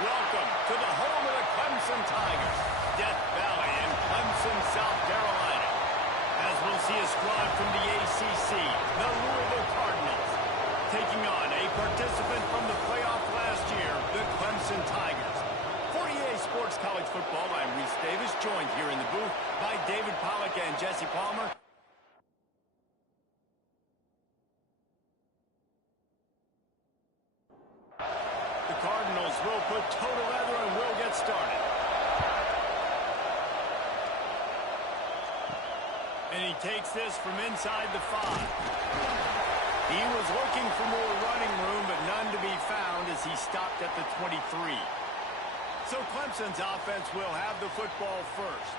Welcome to the home of the Clemson Tigers, Death Valley in Clemson, South Carolina. As we'll see a squad from the ACC, the Louisville Cardinals, taking on a participant from the playoff last year, the Clemson Tigers. For EA Sports College Football, I'm Reese Davis, joined here in the booth by David Pollack and Jesse Palmer. The Cardinals will put total leather and will get started. And he takes this from inside the 5. He was looking for more running room, but none to be found as he stopped at the 23. So Clemson's offense will have the football first.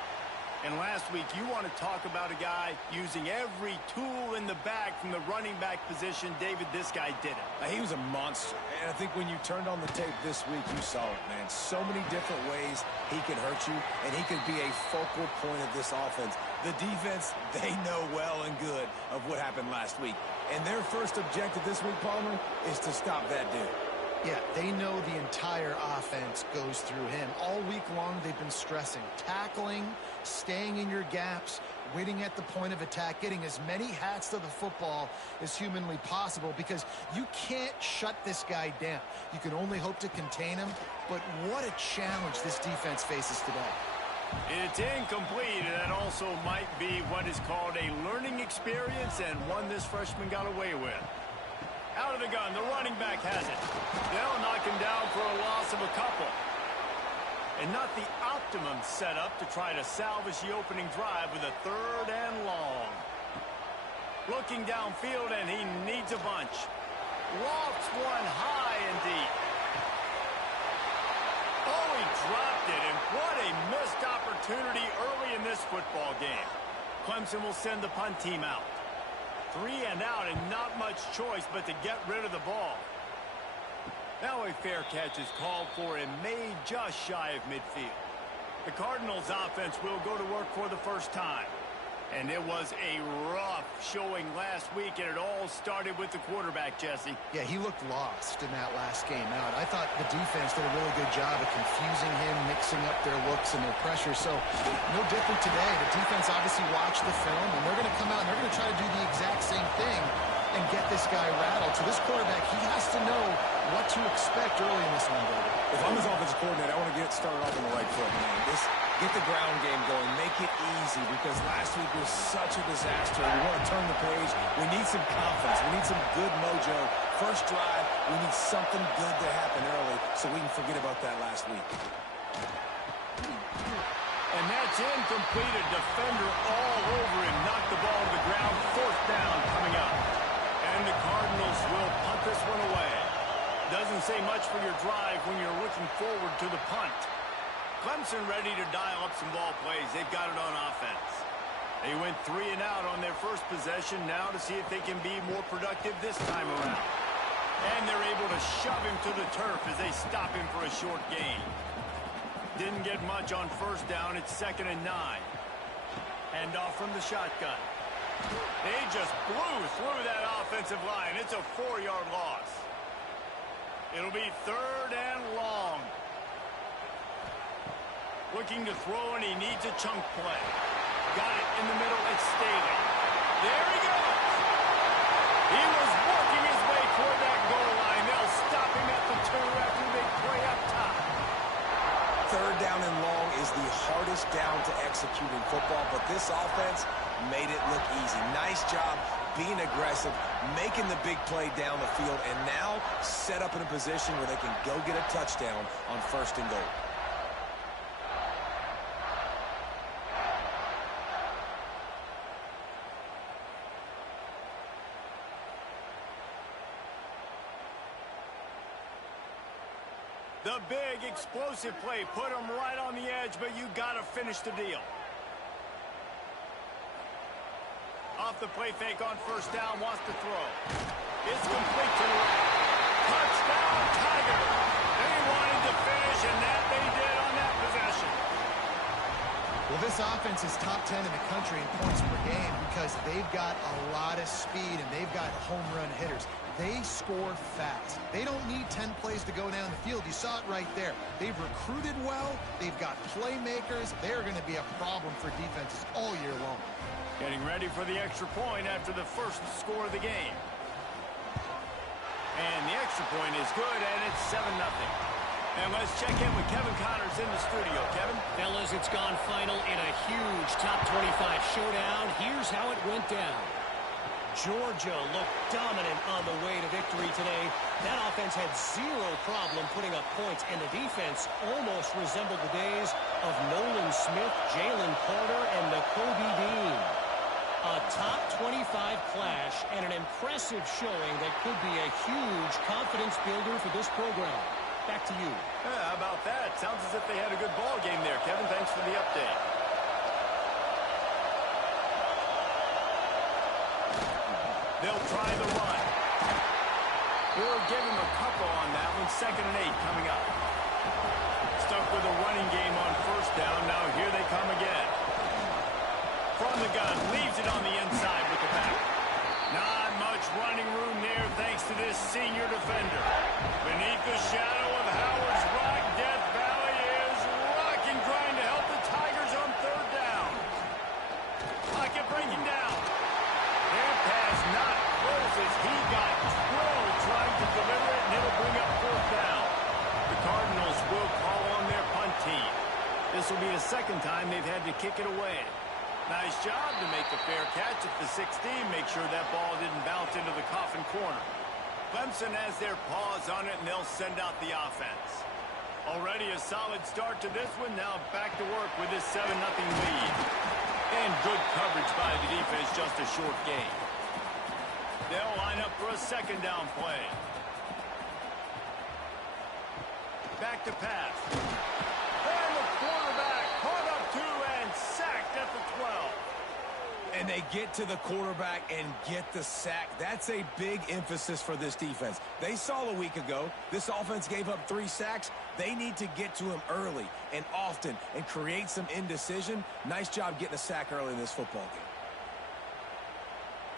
And last week, you want to talk about a guy using every tool in the bag from the running back position. David, this guy did it. He was a monster. And I think when you turned on the tape this week, you saw it, man. So many different ways he could hurt you, and he could be a focal point of this offense. The defense, they know well and good of what happened last week. And their first objective this week, Palmer, is to stop that dude. Yeah, they know the entire offense goes through him. All week long, they've been stressing. Tackling, staying in your gaps, waiting at the point of attack, getting as many hats to the football as humanly possible because you can't shut this guy down. You can only hope to contain him, but what a challenge this defense faces today. It's incomplete, and that also might be what is called a learning experience and one this freshman got away with. Out of the gun, the running back has it. They'll knock him down for a loss of a couple. And not the optimum setup to try to salvage the opening drive with a 3rd and long. Looking downfield, and he needs a bunch. Lofts one high and deep. Oh, he dropped it, and what a missed opportunity early in this football game. Clemson will send the punt team out. 3 and out, and not much choice but to get rid of the ball. Now a fair catch is called for and made just shy of midfield. The Cardinals offense will go to work for the first time. And it was a rough showing last week, and it all started with the quarterback, Jesse. Yeah, he looked lost in that last game out. I thought the defense did a really good job of confusing him, mixing up their looks and their pressure. So no different today. The defense obviously watched the film, and they're going to come out and they're going to try to do the exact same thing and get this guy rattled. So this quarterback, he has to know what to expect early in this one, David. If I'm his offensive coordinator, I want to get started off on the right foot, man. Get the ground game going. Make it easy because last week was such a disaster. We want to turn the page. We need some confidence. We need some good mojo. First drive, we need something good to happen early so we can forget about that last week. And that's incomplete. A defender all over him. Knocked the ball to the ground. 4th down coming up. And the Cardinals will punt this one away. Doesn't say much for your drive when you're looking forward to the punt. Clemson ready to dial up some ball plays. They've got it on offense. They went 3 and out on their first possession now to see if they can be more productive this time around. And they're able to shove him to the turf as they stop him for a short gain. Didn't get much on 1st down. It's 2nd and 9. Hand off from the shotgun. They just blew through that offensive line. It's a 4-yard loss. It'll be 3rd and long. Looking to throw, and he needs a chunk play. Got it in the middle. It's Staley. There he goes. He was working his way toward that goal line. They'll stop him at the 2 after the big play up top. 3rd down and long is the hardest down to execute in football, but this offense made it look easy. Nice job being aggressive, making the big play down the field, and now set up in a position where they can go get a touchdown on 1st and goal. The big explosive play put him right on the edge, but you got to finish the deal. Off the play fake on 1st down, wants to throw. It's complete to the right. Touchdown, Tigers. They wanted to finish, and that they did on that possession. Well, this offense is top 10 in the country in points per game because they've got a lot of speed and they've got home run hitters. They score fast. They don't need 10 plays to go down the field. You saw it right there. They've recruited well. They've got playmakers. They're going to be a problem for defenses all year long. Getting ready for the extra point after the first score of the game. And the extra point is good, and it's 7-0. And let's check in with Kevin Connors in the studio. Kevin? Fellas, it's gone final in a huge top 25 showdown. Here's how it went down. Georgia looked dominant on the way to victory today. That offense had zero problem putting up points, and the defense almost resembled the days of Nolan Smith, Jalen Carter, and Nakobe Dean. A top 25 clash and an impressive showing that could be a huge confidence builder for this program. Back to you. How about that? Sounds as if they had a good ball game there, Kevin. Thanks for the update. They'll try the run. We'll give him a couple on that one. 2nd and 8 coming up. Stuck with a running game on first down. Now here they come again. From the gun, leaves it on the inside with the back. Not much running room there thanks to this senior defender. Beneath the shadow of Howard's Rock, Death Valley is rocking, trying to help the Tigers on 3rd down. Pocket breaking down. Their pass not close as he got drilled trying to deliver it, and it'll bring up 4th down. The Cardinals will call on their punt team. This will be the 2nd time they've had to kick it away. Nice job to make the fair catch at the 16. Make sure that ball didn't bounce into the coffin corner. Clemson has their paws on it, and they'll send out the offense. Already a solid start to this one. Now back to work with this 7-0 lead. And good coverage by the defense, just a short gain. They'll line up for a 2nd down play. Back to pass. And the quarterback caught up to and sacked at the 12. And they get to the quarterback and get the sack. That's a big emphasis for this defense. They saw a week ago, this offense gave up 3 sacks. They need to get to him early and often and create some indecision. Nice job getting a sack early in this football game.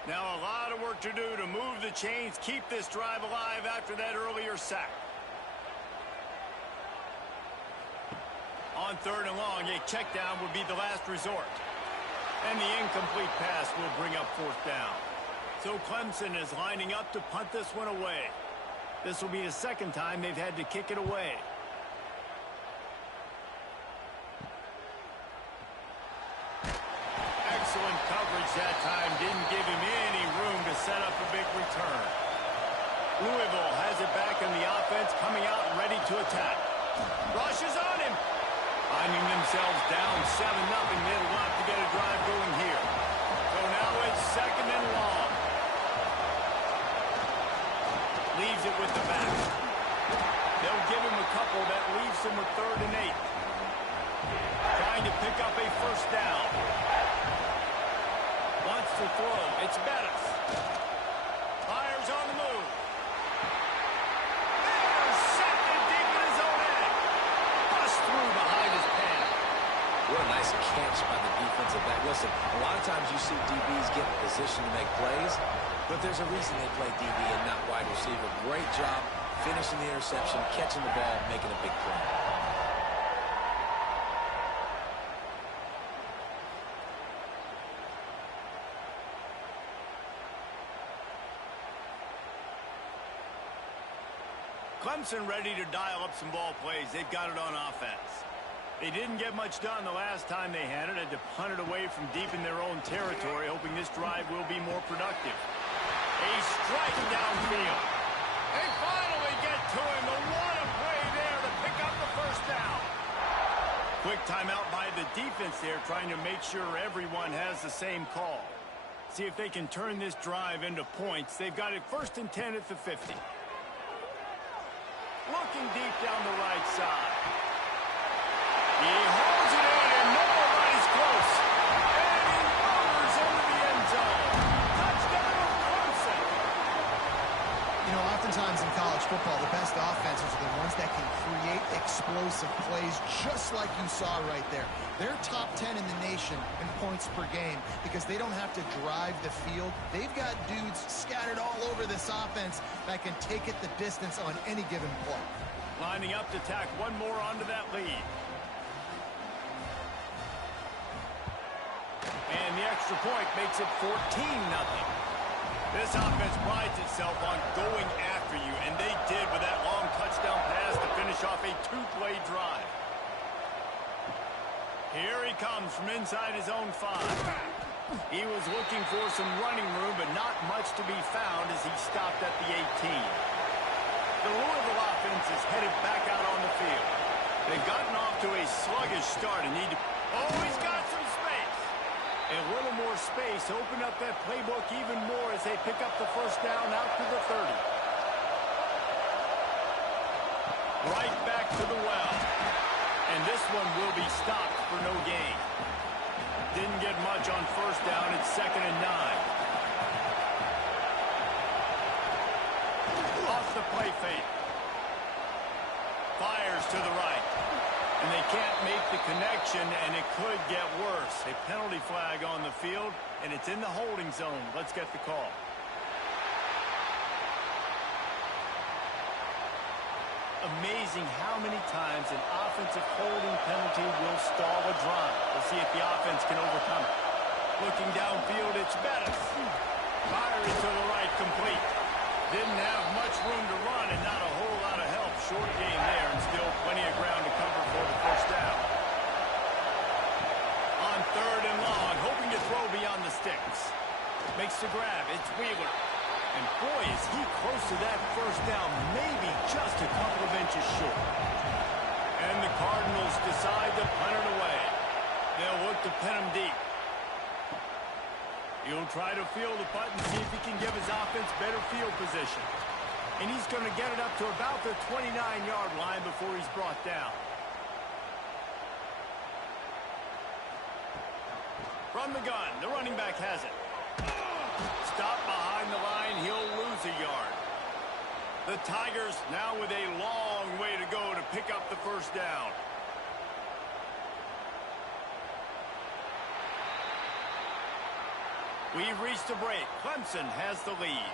Now a lot of work to do to move the chains, keep this drive alive after that earlier sack. On 3rd and long, a check down would be the last resort. And the incomplete pass will bring up 4th down. So Clemson is lining up to punt this one away. This will be the 2nd time they've had to kick it away. Excellent coverage that time. Didn't give him any room to set up a big return. Louisville has it back in the offense, coming out ready to attack. Rushes on him. Finding themselves down 7-0. They'll want to get a drive going here. So now it's 2nd and long. Leaves it with the back. They'll give him a couple. That leaves him with 3rd and 8. Trying to pick up a 1st down. Wants to throw. It's Bettis. Fires on the move. Intercepted deep in his own end. Bust through behind his pad. What a nice catch by the defensive back. Listen, a lot of times you see DBs get in position to make plays, but there's a reason they play DB and not wide receiver. Great job finishing the interception, catching the ball, making a big play. Clemson ready to dial up some ball plays. They've got it on offense. They didn't get much done the last time they had it. Had to punt it away from deep in their own territory, hoping this drive will be more productive. A strike downfield. They finally get to him. The one play there to pick up the 1st down. Quick timeout by the defense there, trying to make sure everyone has the same call. See if they can turn this drive into points. They've got it 1st and 10 at the 50. Looking deep down the right side. He holds it in, and nobody's close. And he rollers into the end zone. Touchdown, Clemson. You know, oftentimes in college football, the best offenses are the ones that can create explosive plays, just like you saw right there. They're top 10 in the nation in points per game because they don't have to drive the field. They've got dudes scattered all over this offense that can take it the distance on any given play. Lining up to tack one more onto that lead. And the extra point makes it 14-0. This offense prides itself on going after you, and they did with that long touchdown pass to finish off a two-play drive. Here he comes from inside his own 5. He was looking for some running room, but not much to be found as he stopped at the 18. The Louisville offense is headed back out on the field. They've gotten off to a sluggish start and need to... Oh, he's got some space. A little more space, open up that playbook even more as they pick up the first down out to the 30. Right back to the well. And this one will be stopped for no gain. Didn't get much on first down. It's 2nd and 9. Off the play fake. Fires to the right. And they can't make the connection, and it could get worse. A penalty flag on the field, and it's in the holding zone. Let's get the call. Amazing how many times an offensive holding penalty will stall a drive. We'll see if the offense can overcome it. Looking downfield, it's Bettis. Firing to the right, complete. Didn't have much room to run and not a whole lot of help. Short game there and still plenty of ground to cover for the first down. On 3rd and long, hoping to throw beyond the sticks. Makes the grab. It's Wheeler. And boy, is he close to that first down, maybe just a couple of inches short. And the Cardinals decide to punt it away. They'll look to pin him deep. He'll try to field the punt and see if he can give his offense better field position. And he's going to get it up to about the 29-yard line before he's brought down. From the gun, the running back has it. Stop behind the line, he'll lose a yard. The Tigers now with a long way to go to pick up the first down. We've reached a break. Clemson has the lead.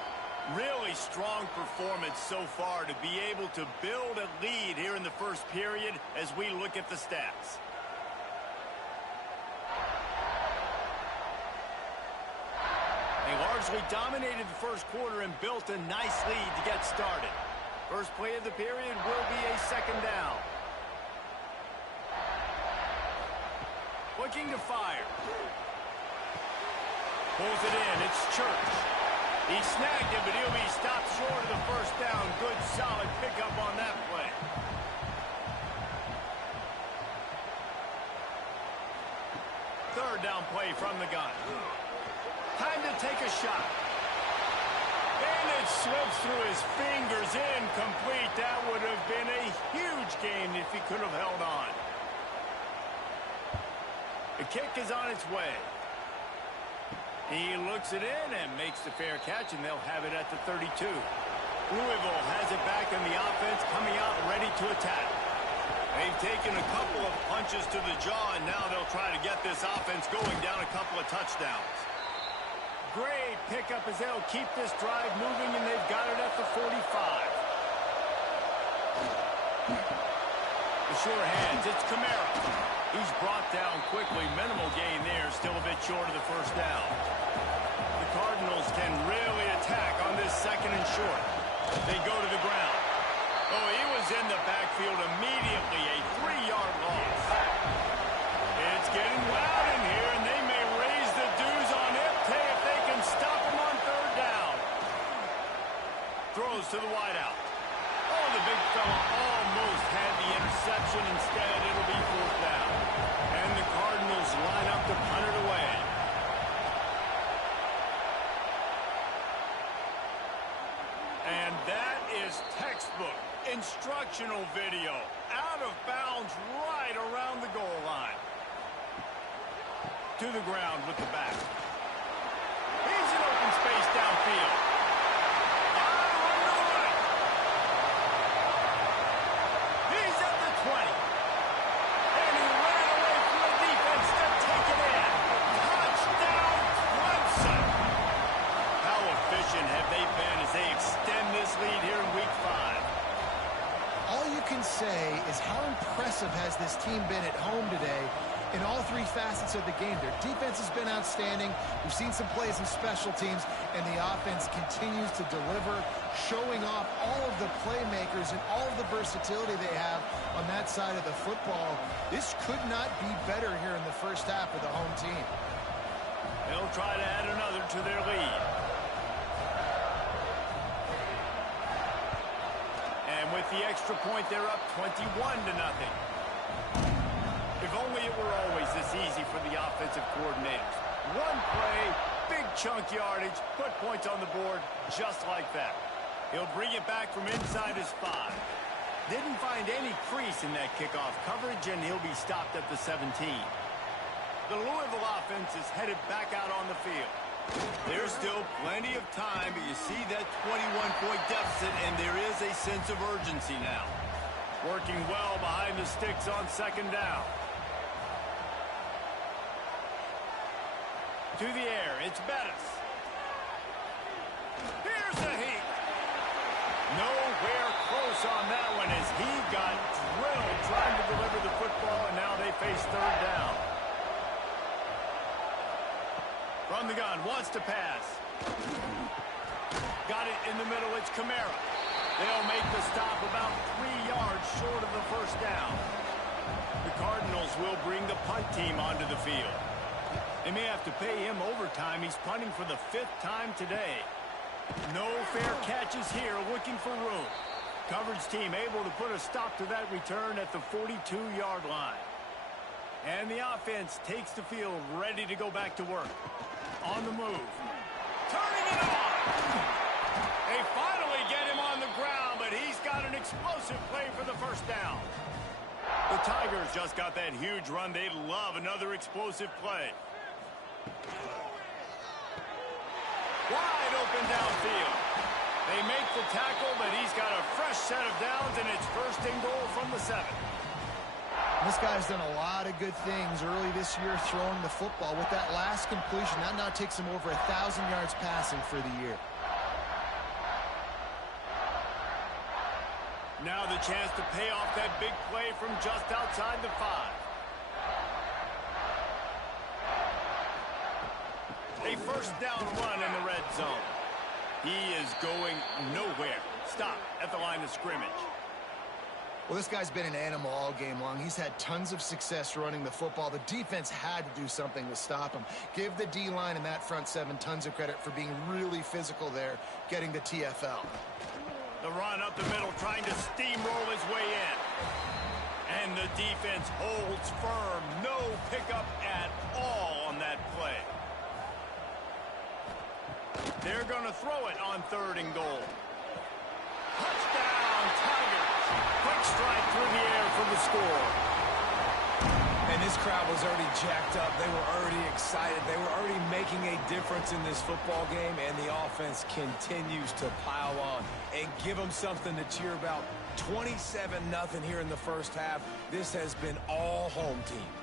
Really strong performance so far to be able to build a lead here in the first period as we look at the stats. They largely dominated the first quarter and built a nice lead to get started. First play of the period will be a 2nd down. Looking to fire. Pulls it in. It's Church. He snagged it, but he'll be stopped short of the first down. Good, solid pickup on that play. Third down play from the gun. Time to take a shot. And it slips through his fingers, incomplete. That would have been a huge gain if he could have held on. The kick is on its way. He looks it in and makes the fair catch, and they'll have it at the 32. Louisville has it back in the offense, coming out ready to attack. They've taken a couple of punches to the jaw, and now they'll try to get this offense going down a couple of touchdowns. Great pickup as they'll keep this drive moving, and they've got it at the 45. The sure hands, it's Kamara. He's brought down quickly. Minimal gain there, still a bit short of the first down. The Cardinals can really attack on this 2nd and short. They go to the ground. Oh, he was in the backfield immediately, a 3-yard loss. It's getting loud in here, and they may raise the dues on Iptay if they can stop him on 3rd down. Throws to the wideout. Oh, the big fella almost had the interception. Instead, it'll be 4th down. And the Cardinals line up to punt it away. And that is textbook instructional video. Out of bounds right around the goal line. To the ground with the back. He's in open space downfield. as they extend this lead here in Week 5. All you can say is how impressive has this team been at home today in all three facets of the game. Their defense has been outstanding. We've seen some plays in special teams, and the offense continues to deliver, showing off all of the playmakers and all of the versatility they have on that side of the football. This could not be better here in the first half of the home team. They'll try to add another to their lead. And with the extra point, they're up 21-0. If only it were always this easy for the offensive coordinators. One play, big chunk yardage, put points on the board just like that. He'll bring it back from inside his 5. Didn't find any crease in that kickoff coverage, and he'll be stopped at the 17. The Louisville offense is headed back out on the field. There's still plenty of time, but you see that 21-point deficit, and there is a sense of urgency now. Working well behind the sticks on second down. To the air, it's Bettis. Here's the heat. Nowhere close on that one as he got drilled trying to deliver the football, and now they face third down. From the gun, wants to pass. Got it in the middle, it's Kamara. They'll make the stop about 3 yards short of the first down. The Cardinals will bring the punt team onto the field. They may have to pay him overtime. He's punting for the 5th time today. No fair catches here, looking for room. Coverage team able to put a stop to that return at the 42-yard line. And the offense takes the field, ready to go back to work. On the move. Turning it on. They finally get him on the ground, but he's got an explosive play for the first down. The Tigers just got that huge run. They'd love another explosive play. Wide open downfield. They make the tackle, but he's got a fresh set of downs, and it's first and goal from the 7. This guy's done a lot of good things early this year throwing the football. With that last completion, that now takes him over 1,000 yards passing for the year. Now the chance to pay off that big play from just outside the 5. A first down run in the red zone. He is going nowhere. Stop at the line of scrimmage. Well, this guy's been an animal all game long. He's had tons of success running the football. The defense had to do something to stop him. Give the D-line and that front 7 tons of credit for being really physical there, getting the TFL. The run up the middle, trying to steamroll his way in. And the defense holds firm. No pickup at all on that play. They're going to throw it on 3rd and goal. Touchdown, Tigers. Quick strike through the air for the score. And this crowd was already jacked up. They were already excited. They were already making a difference in this football game, and the offense continues to pile on and give them something to cheer about. 27-0 here in the first half. This has been all home team.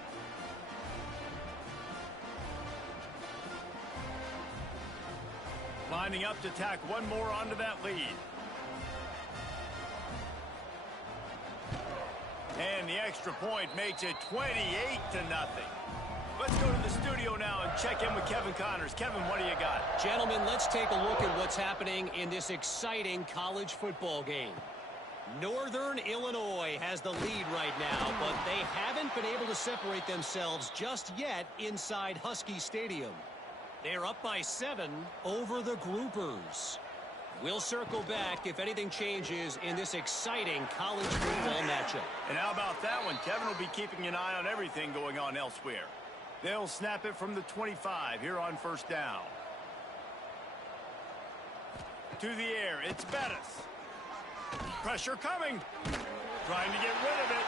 Lining up to tack one more onto that lead. And the extra point makes it 28-0. Let's go to the studio now and check in with Kevin Connors. Kevin, what do you got? Gentlemen, let's take a look at what's happening in this exciting college football game. Northern Illinois has the lead right now, but they haven't been able to separate themselves just yet inside Husky Stadium. They're up by 7 over the Groupers. We'll circle back if anything changes in this exciting college football matchup. And how about that one? Kevin will be keeping an eye on everything going on elsewhere. They'll snap it from the 25 here on first down. To the air, it's Bettis. Pressure coming. Trying to get rid of it.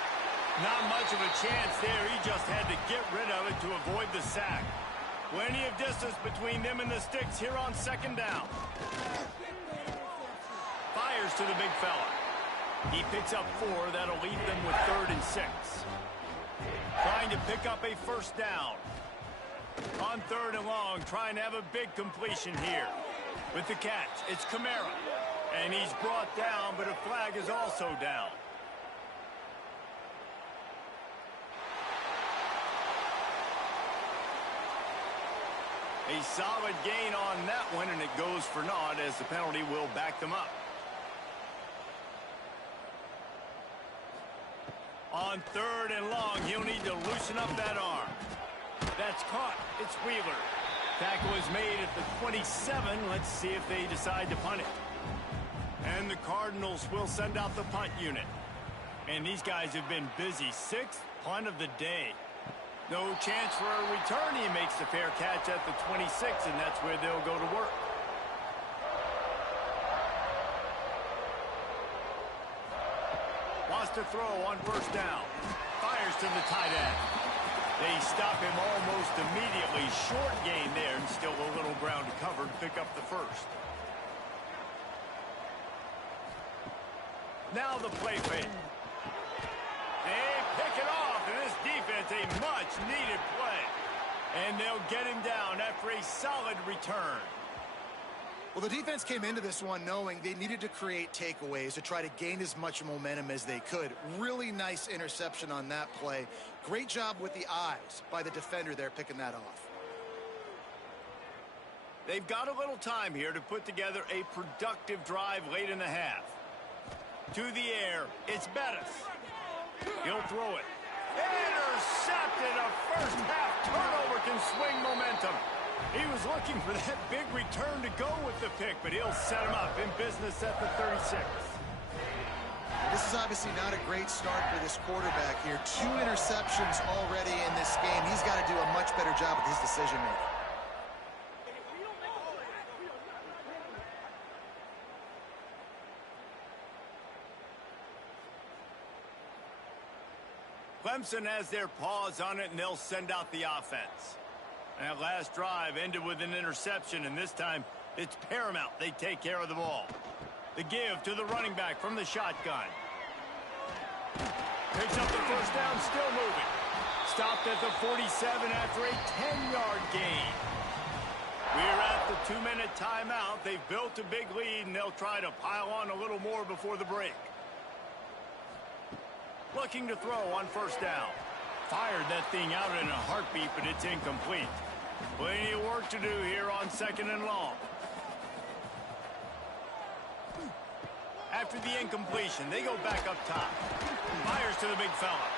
Not much of a chance there. He just had to get rid of it to avoid the sack. Plenty of distance between them and the sticks here on second down. Fires to the big fella. He picks up 4. That'll leave them with 3rd and 6. Trying to pick up a first down. On 3rd and long, trying to have a big completion here. With the catch, it's Kamara. And he's brought down, but a flag is also down. A solid gain on that one, and it goes for naught as the penalty will back them up. On 3rd and long, he'll need to loosen up that arm. That's caught. It's Wheeler. Tackle is made at the 27. Let's see if they decide to punt it. And the Cardinals will send out the punt unit. And these guys have been busy. 6th punt of the day. No chance for a return. He makes the fair catch at the 26, and that's where they'll go to work. Wants to throw on 1st down. Fires to the tight end. They stop him almost immediately. Short gain there, and still a little ground to cover to pick up the 1st. Now the play fake. They pick it off, and this defense, a much-needed play. And they'll get him down after a solid return. Well, the defense came into this one knowing they needed to create takeaways to try to gain as much momentum as they could. Really nice interception on that play. Great job with the eyes by the defender there picking that off. They've got a little time here to put together a productive drive late in the half. To the air, it's Bettis. He'll throw it. Intercepted. A first-half turnover can swing momentum. He was looking for that big return to go with the pick, but he'll set him up in business at the 36. This is obviously not a great start for this quarterback here. 2 interceptions already in this game. He's got to do a much better job with his decision-making. Clemson has their paws on it, and they'll send out the offense. That last drive ended with an interception, and this time it's paramount they take care of the ball. The give to the running back from the shotgun. Picks up the 1st down, still moving. Stopped at the 47 after a 10-yard gain. We're at the 2-minute timeout. They've built a big lead, and they'll try to pile on a little more before the break. Looking to throw on 1st down. Fired that thing out in a heartbeat, but it's incomplete. Plenty of work to do here on 2nd and long. After the incompletion, they go back up top. Fires to the big fella.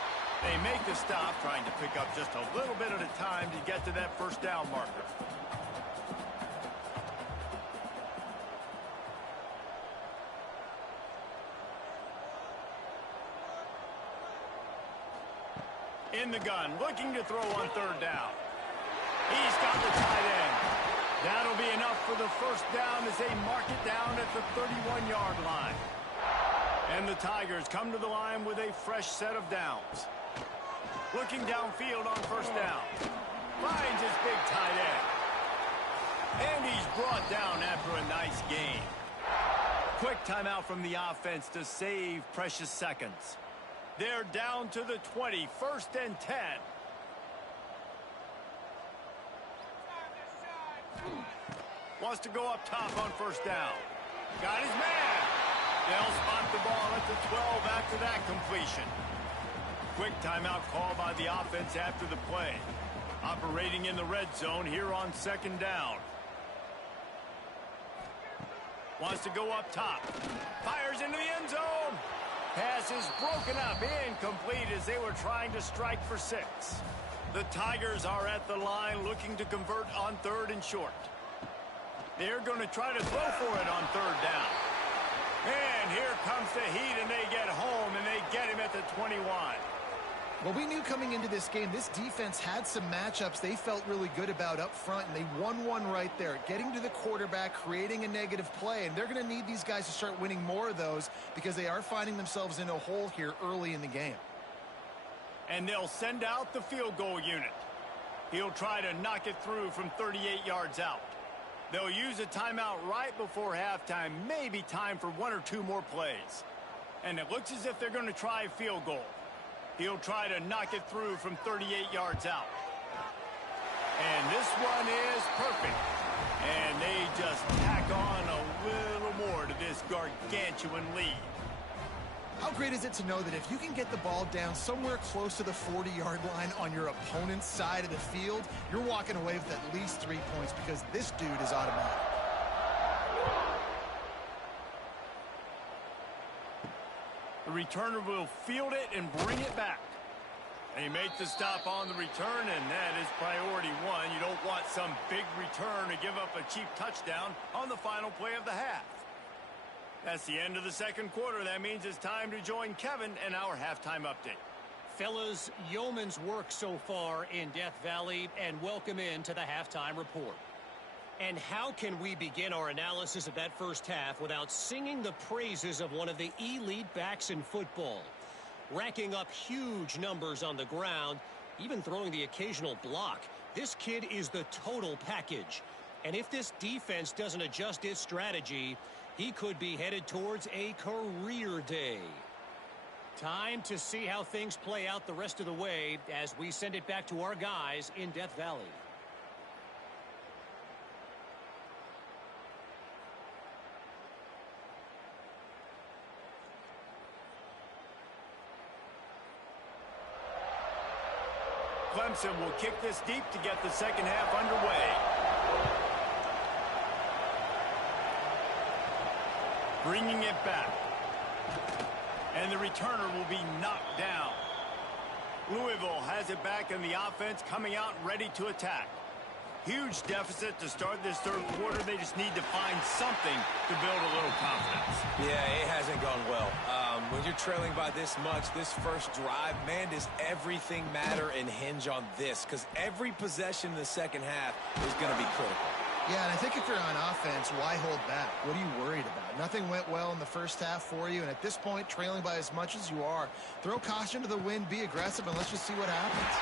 They make the stop, trying to pick up just a little bit at a time to get to that 1st down marker. In the gun, looking to throw on 3rd down. He's got the tight end. That'll be enough for the 1st down as they mark it down at the 31-yard line. And the Tigers come to the line with a fresh set of downs. Looking downfield on 1st down. Finds his big tight end. And he's brought down after a nice gain. Quick timeout from the offense to save precious seconds. They're down to the 20, 1st and 10. Wants to go up top on 1st down. Got his man. They'll spot the ball at the 12 after that completion. Quick timeout call by the offense after the play. Operating in the red zone here on 2nd down. Wants to go up top. Fires into the end zone. Pass is broken up, incomplete as they were trying to strike for 6. The Tigers are at the line looking to convert on 3rd and short. They're going to try to throw for it on 3rd down. And here comes the heat, and they get home, and they get him at the 21. Well, we knew coming into this game, this defense had some matchups they felt really good about up front, and they won one right there. Getting to the quarterback, creating a negative play, and they're going to need these guys to start winning more of those because they are finding themselves in a hole here early in the game. And they'll send out the field goal unit. He'll try to knock it through from 38 yards out. They'll use a timeout right before halftime, maybe time for 1 or 2 more plays. And it looks as if they're going to try a field goal. He'll try to knock it through from 38 yards out. And this one is perfect. And they just tack on a little more to this gargantuan lead. How great is it to know that if you can get the ball down somewhere close to the 40-yard line on your opponent's side of the field, you're walking away with at least 3 points because this dude is automatic. The returner will field it and bring it back. And he makes the stop on the return, and that is priority one. You don't want some big return to give up a cheap touchdown on the final play of the half. That's the end of the second quarter. That means it's time to join Kevin in our halftime update. Fellas, yeoman's work so far in Death Valley, and welcome into the halftime report. And how can we begin our analysis of that first half without singing the praises of one of the elite backs in football? Racking up huge numbers on the ground, even throwing the occasional block. This kid is the total package. And if this defense doesn't adjust its strategy, he could be headed towards a career day. Time to see how things play out the rest of the way as we send it back to our guys in Death Valley. Clemson will kick this deep to get the second half underway. Bringing it back. And the returner will be knocked down. Louisville has it back, and the offense coming out ready to attack. Huge deficit to start this third quarter. They just need to find something to build a little confidence. Yeah, it hasn't gone well. When you're trailing by this much, this first drive, man, does everything matter and hinge on this? Because every possession in the second half is going to be critical. Yeah, and I think if you're on offense, why hold back? What are you worried about? Nothing went well in the first half for you, and at this point, trailing by as much as you are, throw caution to the wind, be aggressive, and let's just see what happens.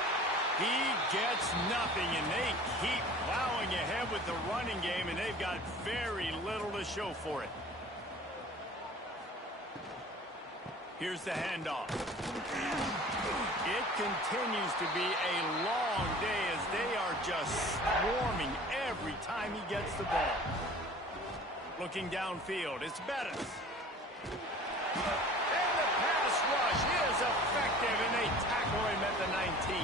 He gets nothing, and they keep plowing ahead with the running game, and they've got very little to show for it. Here's the handoff. It continues to be a long day as they are just swarming every time he gets the ball. Looking downfield, it's Bettis. And the pass rush is effective, and they tackle him at the 19.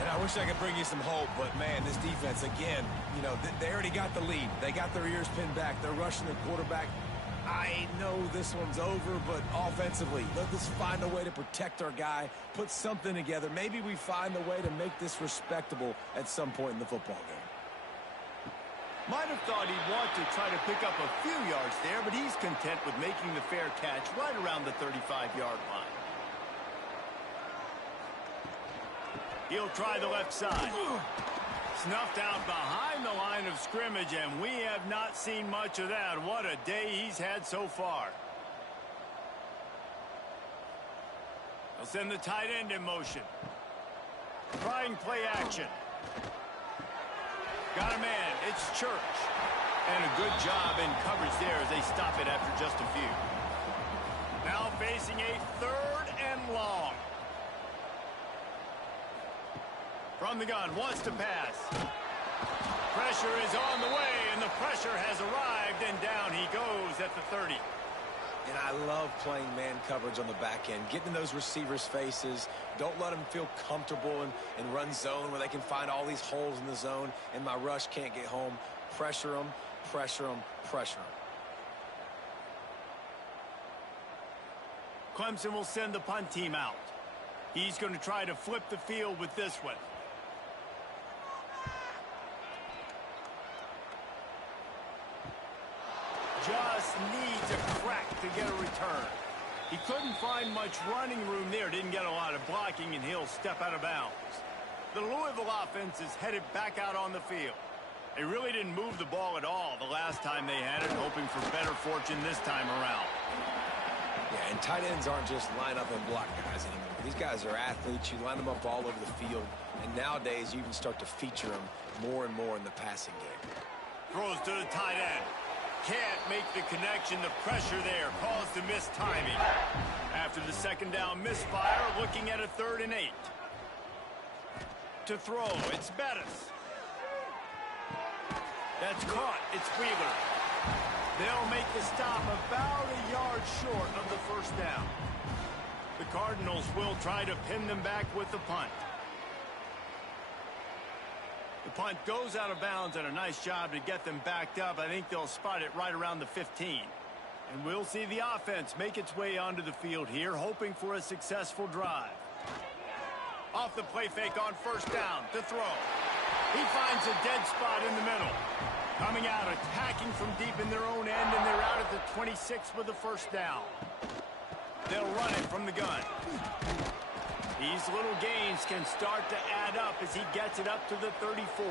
And I wish I could bring you some hope, but, man, this defense, again, you know, they already got the lead. They got their ears pinned back. They're rushing the quarterback. I know this one's over, but offensively, let us find a way to protect our guy, put something together. Maybe we find a way to make this respectable at some point in the football game. Might have thought he'd want to try to pick up a few yards there, but he's content with making the fair catch right around the 35-yard line. He'll try the left side. Snuffed out behind the line of scrimmage, and we have not seen much of that. What a day he's had so far. They'll send the tight end in motion. Trying play action. Got a man. It's Church. And a good job in coverage there as they stop it after just a few. Now facing a third and long. From the gun, wants to pass. Pressure is on the way, and the pressure has arrived, and down he goes at the 30. And I love playing man coverage on the back end, getting in those receivers' faces. Don't let them feel comfortable in run zone where they can find all these holes in the zone, and my rush can't get home. Pressure them, pressure them, pressure them. Clemson will send the punt team out. He's going to try to flip the field with this one. Just needs a crack to get a return. He couldn't find much running room there. Didn't get a lot of blocking, and he'll step out of bounds. The Louisville offense is headed back out on the field. They really didn't move the ball at all the last time they had it, hoping for better fortune this time around. Yeah, and tight ends aren't just line up and block guys anymore. These guys are athletes. You line them up all over the field, and nowadays you can start to feature them more and more in the passing game. Throws to the tight end. Can't make the connection. The pressure there caused the missed timing. After the second down misfire, looking at a 3rd and 8. To throw, it's Bettis. That's caught. It's Wheeler. They'll make the stop about a yard short of the first down. The Cardinals will try to pin them back with the punt. The punt goes out of bounds, and a nice job to get them backed up. I think they'll spot it right around the 15. And we'll see the offense make its way onto the field here, hoping for a successful drive. Off the play fake on first down to throw. He finds a dead spot in the middle. Coming out, attacking from deep in their own end, and they're out at the 26 with the first down. They'll run it from the gun. These little gains can start to add up as he gets it up to the 34.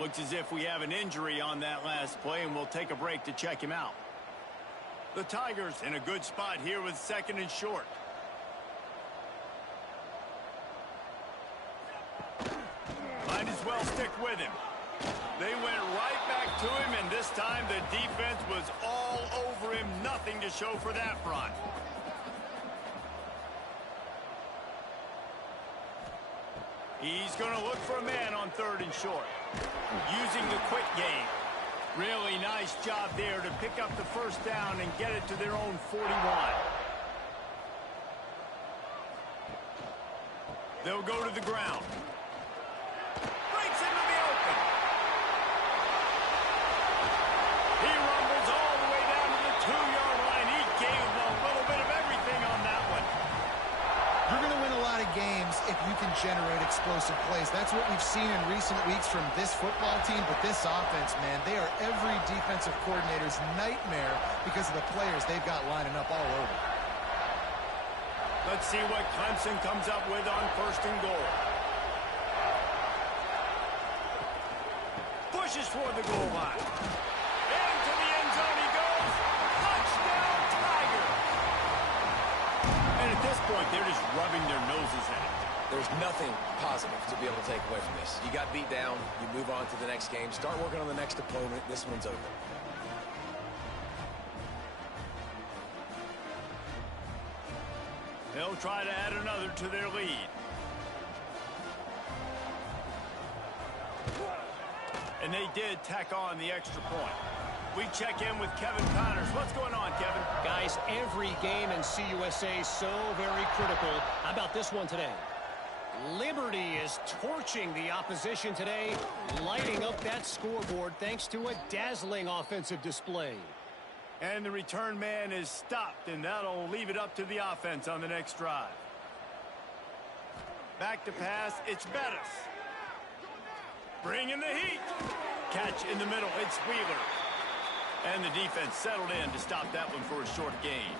Looks as if we have an injury on that last play, and we'll take a break to check him out. The Tigers in a good spot here with second and short. Might as well stick with him. They went right back to him, and this time the defense was all over him. Nothing to show for that front. He's going to look for a man on third and short. Using the quick game. Really nice job there to pick up the first down and get it to their own 41. They'll go to the ground. Breaks into the open. He rumbles all the way down to the 2-yard line. He gave a little bit of everything on that one. You're going to win a lot of games if you can generate explosive plays. That's what we've seen in recent weeks from this football team, but this offense, man, they are every defensive coordinator's nightmare because of the players they've got lining up all over. Let's see what Clemson comes up with on first and goal. Pushes toward the goal line. Into the end zone he goes. Touchdown, Tiger! And at this point, they're just rubbing their noses at it. There's nothing positive to be able to take away from this. You got beat down, you move on to the next game, start working on the next opponent. This one's over. They'll try to add another to their lead. And they did tack on the extra point. We check in with Kevin Connors. What's going on, Kevin? Guys, every game in CUSA is so very critical. How about this one today? Liberty is torching the opposition today, lighting up that scoreboard thanks to a dazzling offensive display. And the return man is stopped, and that'll leave it up to the offense on the next drive. Back to pass, it's Bettis. Bringing the heat. Catch in the middle, it's Wheeler. And the defense settled in to stop that one for a short gain.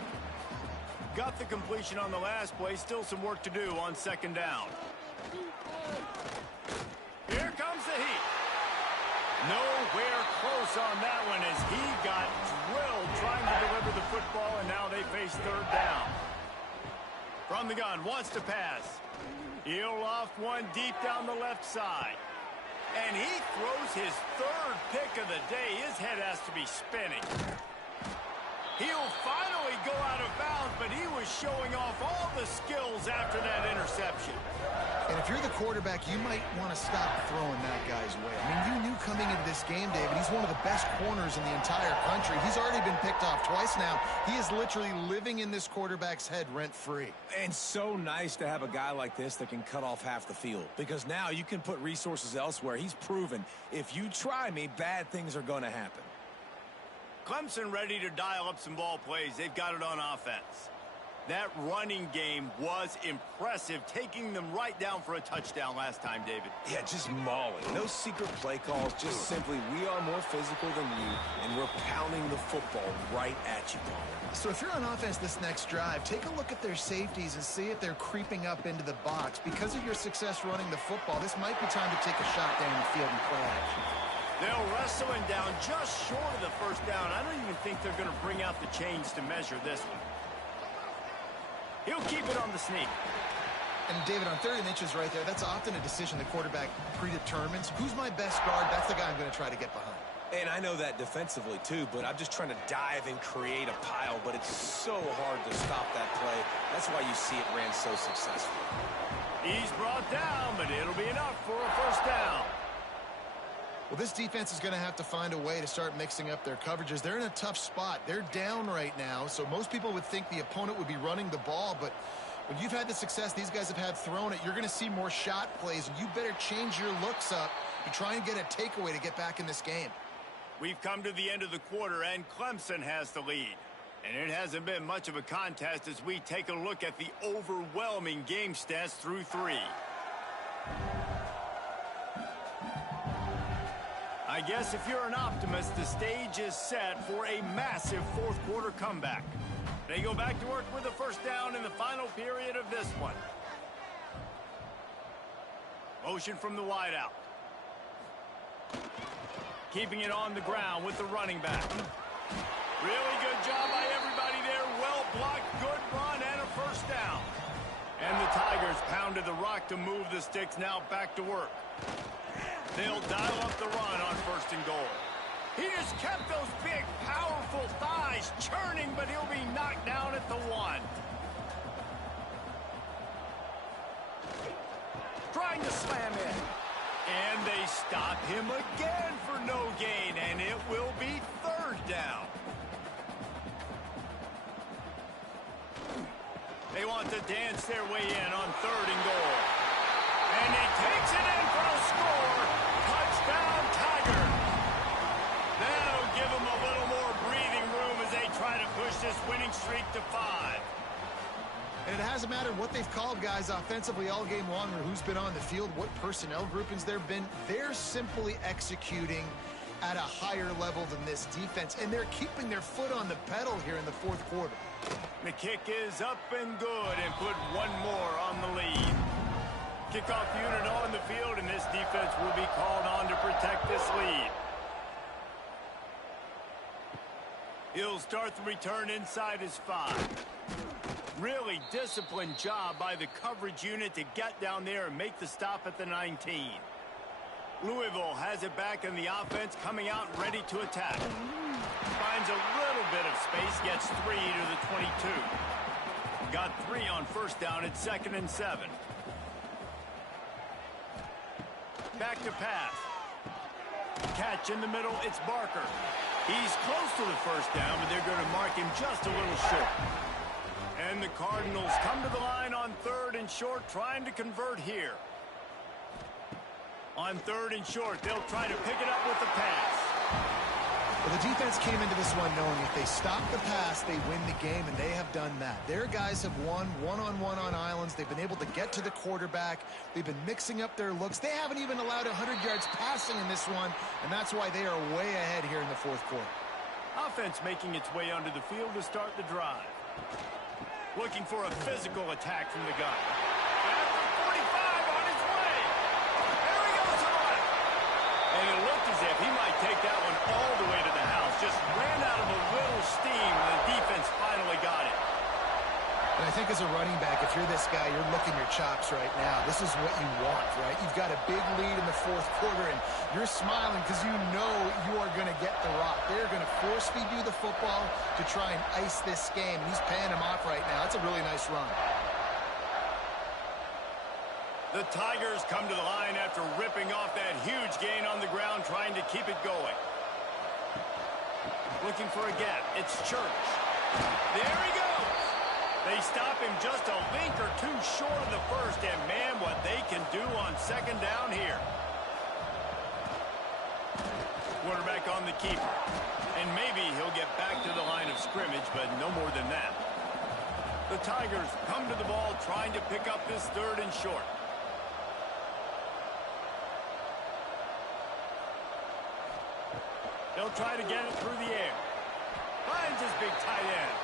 Got the completion on the last play, still some work to do on second down. Here comes the heat. Nowhere close on that one as he got drilled trying to deliver the football, and now they face third down. From the gun, wants to pass. He'll loft one deep down the left side. And he throws his third pick of the day. His head has to be spinning. He'll finally go out of bounds, but he was showing off all the skills after that interception. And if you're the quarterback, you might want to stop throwing that guy's way. I mean, you knew coming into this game, David, he's one of the best corners in the entire country. He's already been picked off twice now. He is literally living in this quarterback's head rent-free. And so nice to have a guy like this that can cut off half the field, because now you can put resources elsewhere. He's proven if you try me, bad things are going to happen. Clemson ready to dial up some ball plays. They've got it on offense. That running game was impressive, taking them right down for a touchdown last time, David. Yeah, just mauling. No secret play calls, just simply we are more physical than you, and we're pounding the football right at you, Paul. So if you're on offense this next drive, take a look at their safeties and see if they're creeping up into the box. Because of your success running the football, this might be time to take a shot down the field and play action. They'll wrestle him down just short of the first down. I don't even think they're going to bring out the chains to measure this one. He'll keep it on the sneak. And, David, on 3rd and inches right there, that's often a decision the quarterback predetermines. Who's my best guard? That's the guy I'm going to try to get behind. And I know that defensively, too, but I'm just trying to dive and create a pile, but it's so hard to stop that play. That's why you see it ran so successfully. He's brought down, but it'll be enough for a first down. Well, this defense is going to have to find a way to start mixing up their coverages. They're in a tough spot. They're down right now, so most people would think the opponent would be running the ball, but when you've had the success these guys have had throwing it, you're going to see more shot plays, and you better change your looks up to try and get a takeaway to get back in this game. We've come to the end of the quarter, and Clemson has the lead. And it hasn't been much of a contest as we take a look at the overwhelming game stats through 3. I guess if you're an optimist, the stage is set for a massive fourth quarter comeback. They go back to work with a first down in the final period of this one. Motion from the wideout. Keeping it on the ground with the running back. Really good job by everybody there. Well blocked, good run, and a first down. And the Tigers pounded the rock to move the sticks, now back to work. They'll dial up the run on 1st and goal. He just kept those big, powerful thighs churning, but he'll be knocked down at the 1. Trying to slam in. And they stop him again for no gain, and it will be 3rd down. They want to dance their way in on 3rd and goal. And he takes it in for a score. Touchdown, Tigers. That'll give them a little more breathing room as they try to push this winning streak to 5. And it hasn't mattered what they've called guys offensively all game long or who's been on the field, what personnel groupings there have been. They're simply executing at a higher level than this defense, and they're keeping their foot on the pedal here in the 4th quarter. The kick is up and good and put one more on the lead. Kickoff unit on the field, and this defense will be called on to protect this lead. He'll start the return inside his 5. Really disciplined job by the coverage unit to get down there and make the stop at the 19. Louisville has it back in the offense, coming out ready to attack. Finds a little bit of space, gets 3 to the 22. Got 3 on 1st down at 2nd and 7. Back to pass. Catch in the middle, it's Barker. He's close to the 1st down, but they're going to mark him just a little short. And the Cardinals come to the line on 3rd and short, trying to convert here. On 3rd and short, they'll try to pick it up with the pass. Well, the defense came into this one knowing if they stop the pass, they win the game, and they have done that. Their guys have won one-on-one on islands. They've been able to get to the quarterback. They've been mixing up their looks. They haven't even allowed 100 yards passing in this one, and that's why they are way ahead here in the 4th quarter. Offense making its way onto the field to start the drive. Looking for a physical attack from the gun. After 45 on his way. There he goes to the left. And it looked as if he might take that one all the way to the house. Just ran out of a little steam, and the defense finally got it. And I think as a running back, if you're this guy, you're licking your chops right now. This is what you want, right? You've got a big lead in the 4th quarter, and you're smiling because you know you are going to get the rock. They're going to force feed you the football to try and ice this game, and he's paying him off right now. That's a really nice run. The Tigers come to the line after ripping off that huge gain on the ground, trying to keep it going. Looking for a gap. It's Church. There he goes. They stop him just a link or 2 short of the 1st, and man, what they can do on 2nd down here. Quarterback on the keeper. And maybe he'll get back to the line of scrimmage, but no more than that. The Tigers come to the ball trying to pick up this 3rd and short. They'll try to get it through the air. Finds his big tight end.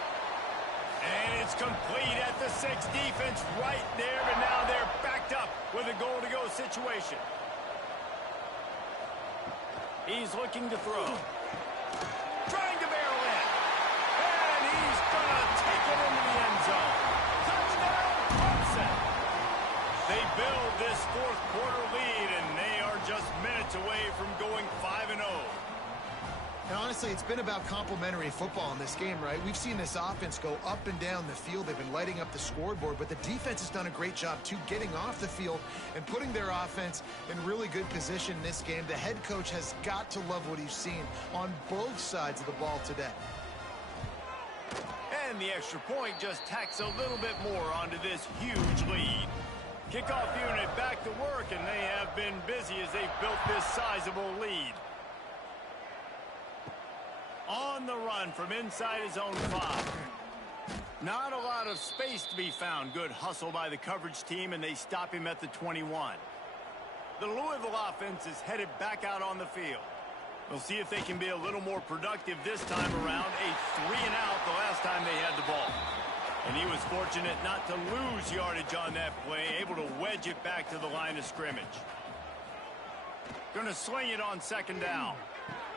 And it's complete at the 6. Defense right there, but now they're backed up with a goal-to-go situation. He's looking to throw. Trying to barrel in. And he's going to take it into the end zone. Touchdown, Clemson. They build this 4th quarter lead, and they are just minutes away from going 5-0. And honestly, it's been about complementary football in this game, right? We've seen this offense go up and down the field. They've been lighting up the scoreboard, but the defense has done a great job, too, getting off the field and putting their offense in really good position in this game. The head coach has got to love what he's seen on both sides of the ball today. And the extra point just tacks a little bit more onto this huge lead. Kickoff unit back to work, and they have been busy as they've built this sizable lead. On the run from inside his own 5. Not a lot of space to be found. Good hustle by the coverage team, and they stop him at the 21. The Louisville offense is headed back out on the field. We'll see if they can be a little more productive this time around. A 3-and-out the last time they had the ball. And he was fortunate not to lose yardage on that play, able to wedge it back to the line of scrimmage. Going to sling it on 2nd down.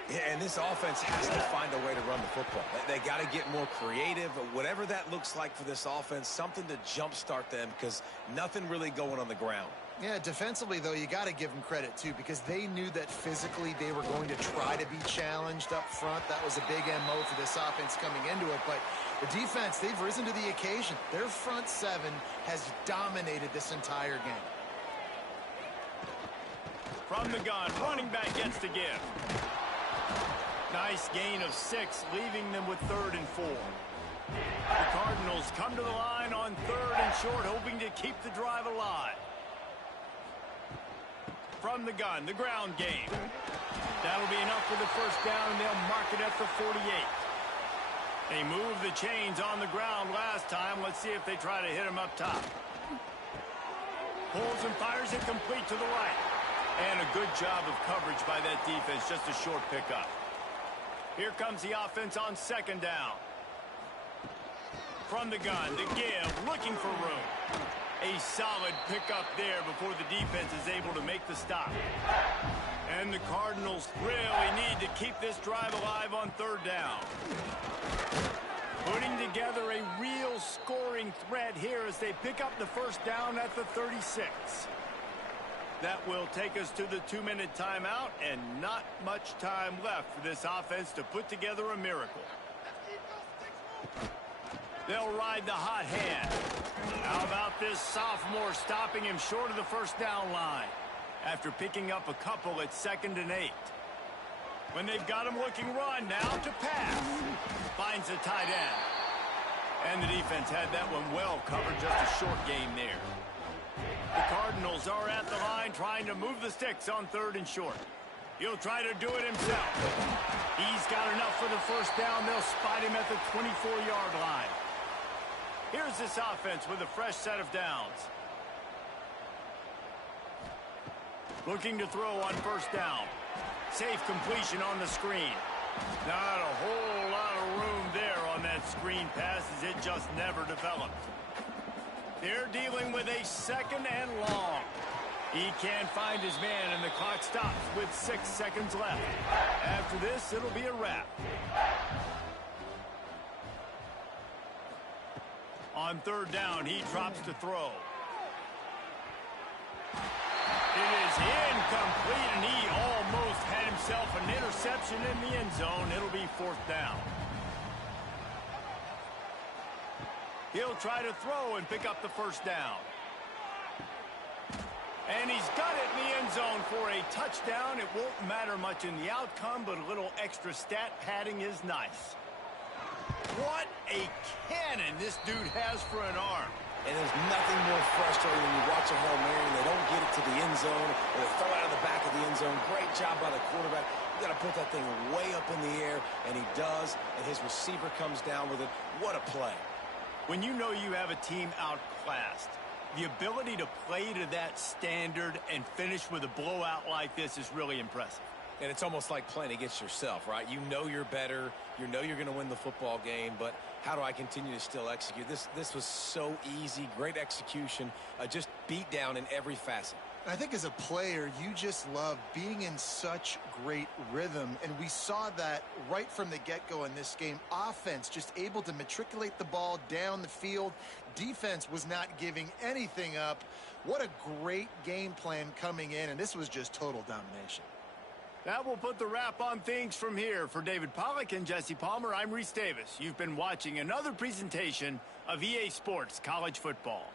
Yeah, and this offense has to find a way to run the football. They got to get more creative. Whatever that looks like for this offense, something to jumpstart them, because nothing really going on the ground. Yeah, defensively, though, you got to give them credit, too, because they knew that physically they were going to try to be challenged up front. That was a big MO for this offense coming into it. But the defense, they've risen to the occasion. Their front 7 has dominated this entire game. From the gun, running back gets to give. Nice gain of 6, leaving them with 3rd and 4. The Cardinals come to the line on 3rd and short, hoping to keep the drive alive. From the gun, the ground game. That'll be enough for the 1st down, and they'll mark it at the 48. They moved the chains on the ground last time. Let's see if they try to hit him up top. Pulls and fires it complete to the right. And a good job of coverage by that defense, just a short pickup. Here comes the offense on 2nd down. From the gun, the give, looking for room. A solid pickup there before the defense is able to make the stop. And the Cardinals really need to keep this drive alive on 3rd down. Putting together a real scoring threat here as they pick up the 1st down at the 36. That will take us to the 2-minute timeout, and not much time left for this offense to put together a miracle. They'll ride the hot hand. How about this sophomore stopping him short of the 1st down line after picking up a couple at 2nd and 8. When they've got him looking run, now to pass. Finds the tight end. And the defense had that one well covered, just a short gain there. The Cardinals are at the line trying to move the sticks on 3rd and short. He'll try to do it himself. He's got enough for the 1st down. They'll spot him at the 24-yard line. Here's this offense with a fresh set of downs. Looking to throw on 1st down. Safe completion on the screen. Not a whole lot of room there on that screen pass, as it just never developed. They're dealing with a 2nd and long. He can't find his man, and the clock stops with 6 seconds left. After this, it'll be a wrap. On 3rd down, he drops to throw. It is incomplete, and he almost had himself an interception in the end zone. It'll be 4th down. He'll try to throw and pick up the 1st down. And he's got it in the end zone for a touchdown. It won't matter much in the outcome, but a little extra stat padding is nice. What a cannon this dude has for an arm. And there's nothing more frustrating when you watch a Hail Mary and they don't get it to the end zone, or they throw it out of the back of the end zone. Great job by the quarterback. You got to put that thing way up in the air, and he does, and his receiver comes down with it. What a play. When you know you have a team outclassed, the ability to play to that standard and finish with a blowout like this is really impressive. And it's almost like playing against yourself, right? You know you're better. You know you're going to win the football game, but how do I continue to still execute? This was so easy, great execution, just beat down in every facet. I think as a player, you just love being in such great rhythm, and we saw that right from the get-go in this game. Offense just able to matriculate the ball down the field. Defense was not giving anything up. What a great game plan coming in, and this was just total domination. That will put the wrap on things from here. For David Pollack and Jesse Palmer, I'm Reese Davis. You've been watching another presentation of EA Sports College Football.